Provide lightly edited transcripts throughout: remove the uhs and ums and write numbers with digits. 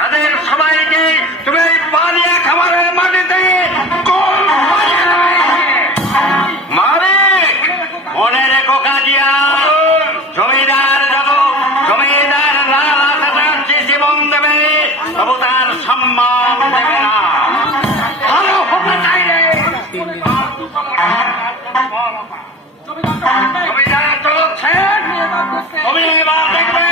তাদের সবাইকে তুমি পানিয়া খামারের মাটিতে মালিক মনে রেখো কাজিয়া, জমিদার জমিদার জীবন দেবে তবু তার সম্মান দেবে না। ভালো হতে চাইলে জমিদার চলছেন, তুমি এবার দেখবে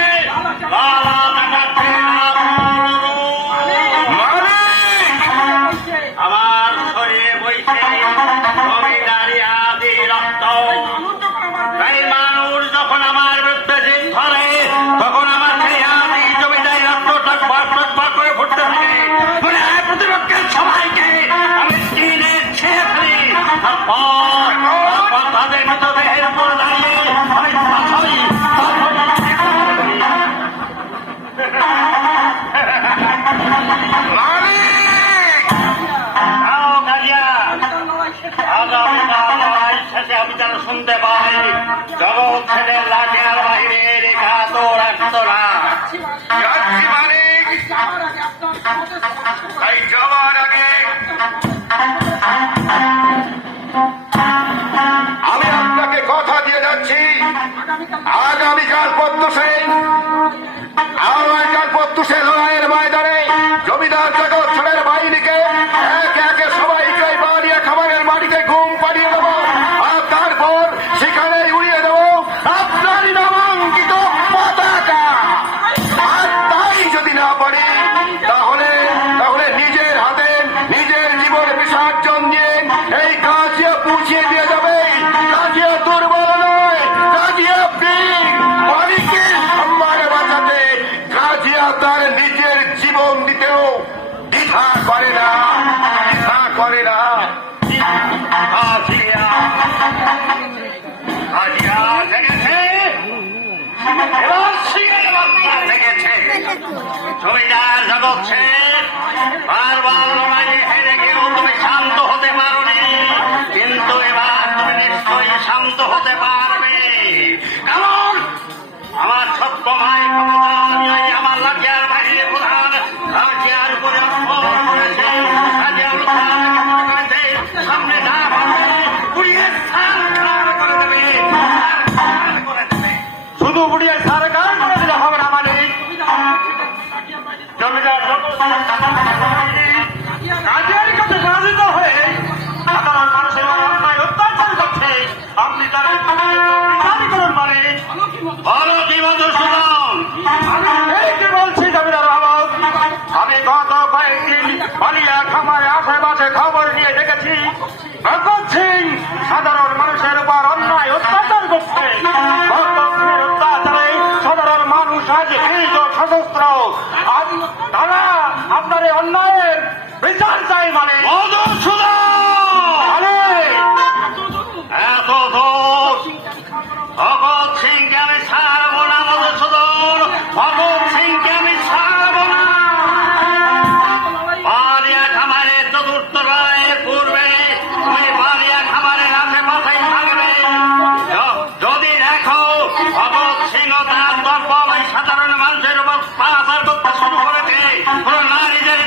আমার শরীরে বইছে জমিদারি আদি রক্ত। তাই মানুষ যখন আমার বিরুদ্ধে জিদ ধরে তখন আমার সেই আদি জমিদারি রক্ত টকবক করে ফুটতে থাকে। মনে হয় প্রতিপক্ষের সবাইকে আমি টিনে ছেড়ে ফেলি, তারপর তাদের মৃতদেহের উপর দাঁড়িয়ে আমি আমি যেন শুনতে পাই জগৎ ছেলের লাঠিয়ার বাহিরে রেখা তো রাখতো না। তাই যাওয়ার আগে আমি আপনাকে কথা দিয়ে যাচ্ছি, আগামীকাল প্রত্যুষে লড়াইয়ের ময়দানে জমিদার জগৎ ছেলের বাহিনীকে একে একে সবাইকে বাড়িয়া খাবারের মাটিতে ঘুম পাড়িয়ে দেবো, আর তারপর সেখানে উড়িয়ে দেবো আপনারই নামাঙ্কিত পতাকা। আর তাই যদি না পারি তাহলে নিজের হাতে নিজের জীবন বিসর্জন দিয়ে এই কাজিয়া পুছিয়ে দিয়ে যাবে। কাজিয়া দুর্বল নয়, কাজিয়া বীর, মালিকের সম্মান বাঁচাতে কাজিয়া তার নিজের জীবন দিতেও দ্বিধা করে না। জমিদার জগৎ ছেলে বারবার লড়াইয়ে হেরে গেলেও তুমি শান্ত হতে পারোনি, কিন্তু এবার তুমি নিশ্চয়ই শান্ত হতে পারবে। কারণ আমার ছোট্ট ভাই ক্ষমতা অনুযায়ী আমার লাঠিয়ার বাহিরে প্রধান কাজিয়ার উপরে অক্ষর করেছে। সামনে যা পারবে পুড়িয়ে সারকার করে দেবে, শুধু পুড়িয়ে সারকার করে দিলে হবে না। মানে জমিদার কাজিয়ার কাছে পরাজিত হয়ে সাধারণ মানুষের অন্যায় অত্যাচার করছে, আপনি তাদের বিচারীকরণ মানে বলো কি মধুসূদন? কি বলছি জমিদার বাবু, আমি গত কয়েকদিন পানিয়া খামারে আশেপাশে খবর নিয়ে দেখেছি ভগৎ সিং সাধারণ মানুষের উপর অন্যায় অত্যাচার করছে। অত্যাচারে সাধারণ মানুষ আজ হিংস সশস্ত্র। তারা আপনার এই অন্যায়ের বিচার চাই মানে এত দোষ ভগৎ সিংকে আমি ছাড়বো না। মধুসূদন, ভগৎ সিংকে আমি ছাড়বো না। বালিয়া খামারের চতুর্থ রায়ের পূর্বে তুমি বালিয়া খামারের আশেপাশেই থাকবে। যদি দেখো ভগৎ সিং ও তার দর্প সাধারণ মানুষের উপর পাচার করতে শুরু করেছে, কোন নারীদের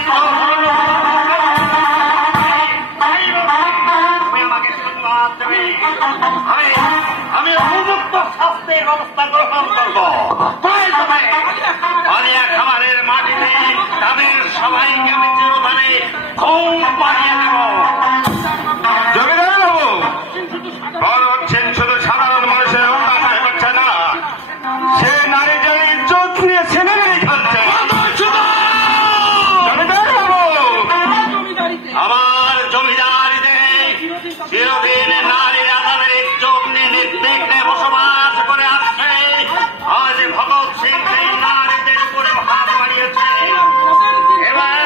তুমি আমাকে সংবাদ দেবে, আমি উপযুক্ত শাস্তির ব্যবস্থা গ্রহণ করব। বালিয়া খামারের মাটিতে তাদের সবাইকে আমি চিরতরে ঘুম পাড়িয়ে দেব। জমিদার বাবু বলছেন শুধু সাধারণ মানুষের অত্যাচার করছে না, সে নারীদের ইজ্জত নিয়ে ছেলে খেলছে। জমিদার বাবু আমার জমিদারিতে চিরদিন নারীরা তাদের ইজ্জত নিয়ে নির্বিঘ্নে বসবাস করে আসছে। আজ ভগৎ সিং সেই নারীদের উপরে হাত বাড়িয়েছে। এবার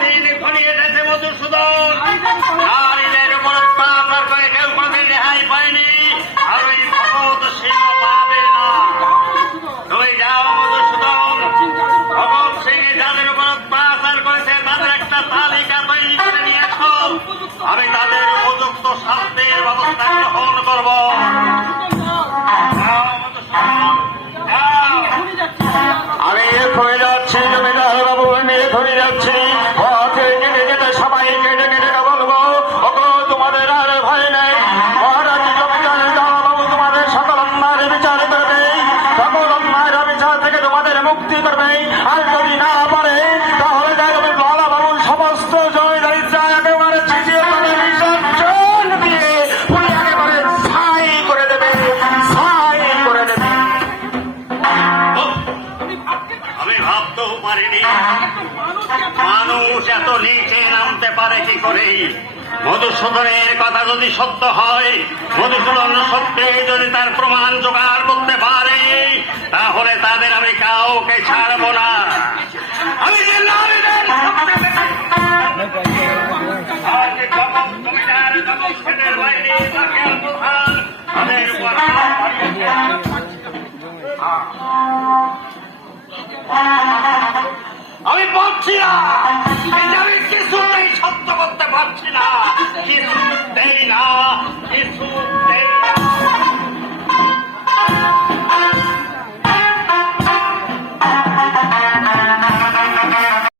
দিন ঘনিয়ে এসেছে মধুসূদন, নারীদের উপর অত্যাচার করে কেউ কোনদিন রেহাই পায়নি, আর ওই ভগৎ সিং পাবে না। তুমি যাও মধুসূদন, ভগৎ সিং যাদের উপর অত্যাচার করেছে তাদের একটা তালিকা তৈরি করে নিয়ে আসো, আমি তাদের উপযুক্ত শাস্তির ব্যবস্থা গ্রহণ করব। নিচে নামতে পারে কি করে? মধুসূদনের কথা যদি সত্য হয়, মধুসূদন সত্যি যদি তার প্রমাণ জোগাড় করতে পারে, তাহলে তাদের আমি কাউকে ছাড়বো না। আমি আমি পাচ্ছি না।